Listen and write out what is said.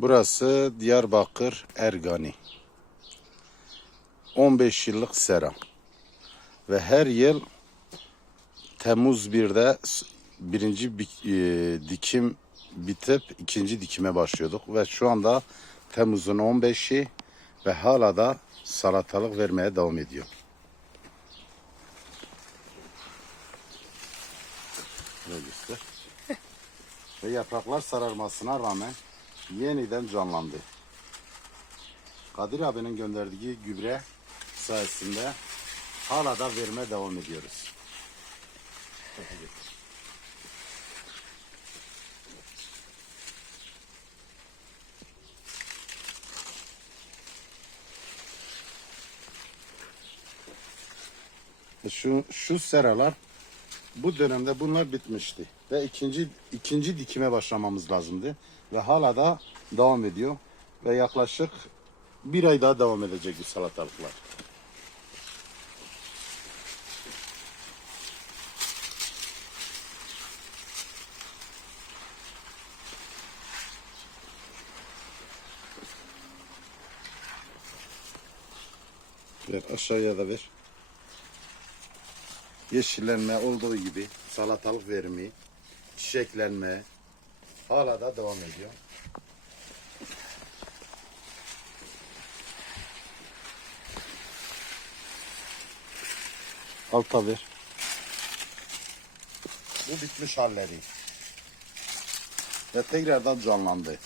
Burası Diyarbakır Ergani. 15 yıllık sera. Ve her yıl Temmuz 1'de s- birinci bi- e, dikim bitip ikinci dikime başlıyorduk. Ve şu anda Temmuz'un 15'i ve hala da salatalık vermeye devam ediyor. Ve yapraklar sararmasına rağmen yeniden canlandı. Kadir abinin gönderdiği gübre sayesinde hala da verime devam ediyoruz. E Şu, şu seralar bu dönemde bunlar bitmişti ve ikinci ikinci dikime başlamamız lazımdı ve hala da devam ediyor ve yaklaşık bir ay daha devam edecek bu salatalıklar. Ver aşağıya da ver. Yeşillenme olduğu gibi salatalık verimi, çiçeklenme hala da devam ediyor. Alta ver. Bu bitmiş halleri. Ve tekrardan canlandı.